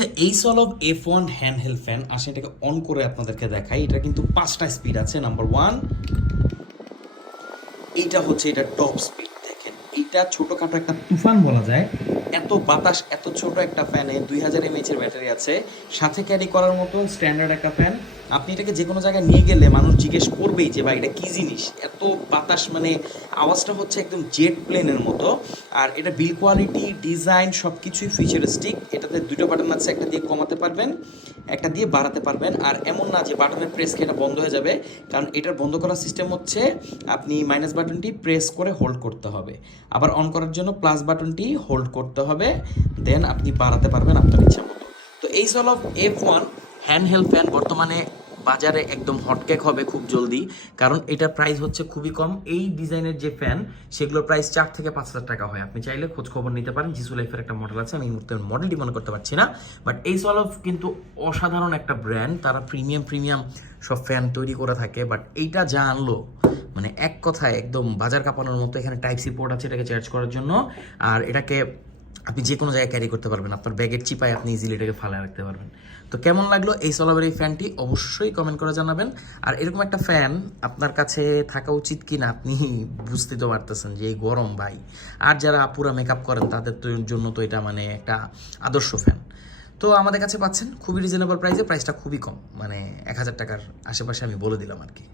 আচ্ছা, এই solve F1 handheld fan আসে, এটাকে অন করে আপনাদেরকে দেখাই। এটা কিন্তু 5টা স্পিড আছে। নাম্বার 1, এইটা হচ্ছে এটা টপ স্পিড। দেখেন, এইটা ছোটখাটো একটা তুফান বলা যায়। এত বাতাস, এত ছোট একটা ফ্যানে 2000 এমএএইচ এর ব্যাটারি আছে, সাথে ক্যারি করার মতন স্ট্যান্ডার্ড একটা ফ্যান। আপনি এটাকে যে কোনো জায়গায় নিয়ে গেলে মানুষ জিজ্ঞেস করবেই যে ভাই এটা কী জিনিস, এত বাতাস, মানে আওয়াজটা হচ্ছে একদম জেট প্লেনের মতো। আর এটা বিল কোয়ালিটি, ডিজাইন সব কিছুই ফিচারিস্টিক। এটাতে দুটো বাটন আছে, একটা দিয়ে কমাতে পারবেন, একটা দিয়ে বাড়াতে পারবেন। আর এমন না যে বাটনের প্রেস খেয়ে এটা বন্ধ হয়ে যাবে, কারণ এটার বন্ধ করার সিস্টেম হচ্ছে আপনি মাইনাস বাটনটি প্রেস করে হোল্ড করতে হবে, আবার অন করার জন্য প্লাস বাটনটি হোল্ড করতে হবে, দেন আপনি বাড়াতে পারবেন আপনার ইচ্ছা মতো। তো এই সলভ F1 হ্যান্ডহেল্ড ফ্যান বর্তমানে বাজারে একদম হটকেক হবে খুব জলদি, কারণ এটার প্রাইস হচ্ছে খুবই কম। এই ডিজাইনের যে ফ্যান, সেগুলোর প্রাইস 4 থেকে 5 হাজার টাকা হয়। আপনি চাইলে খোঁজ খবর নিতে পারেন। জিসু লাইফের একটা মডেল আছে, আমি এই মুহূর্তে মডেলটি মনে করতে পারছি না, বাট এই সলভ কিন্তু অসাধারণ একটা ব্র্যান্ড। তারা প্রিমিয়াম প্রিমিয়াম সব ফ্যান তৈরি করে থাকে, বাট এইটা যা আনলো, মানে এক কথায় একদম বাজার কাঁপানোর মতো। এখানে টাইপ সি পোর্ট আছে এটাকে চার্জ করার জন্য, আর এটাকে আপনি যে কোনো জায়গায় ক্যারি করতে পারবেন। আপনার ব্যাগের চিপায় আপনি ইজিলি এটাকে ফালায় রাখতে পারবেন। তো কেমন লাগলো এই সলাবের এই ফ্যানটি অবশ্যই কমেন্ট করে জানাবেন। আর এরকম একটা ফ্যান আপনার কাছে থাকা উচিত কি না আপনি বুঝতে তো পারতেছেন যে এই গরম ভাই। আর যারা পুরা মেকআপ করেন তাদের তো জন্য তো এটা মানে একটা আদর্শ ফ্যান। তো আমাদের কাছে পাচ্ছেন খুবই রিজনেবল প্রাইসে, প্রাইসটা খুবই কম, মানে 1000 টাকার আশেপাশে আমি বলে দিলাম আর কি।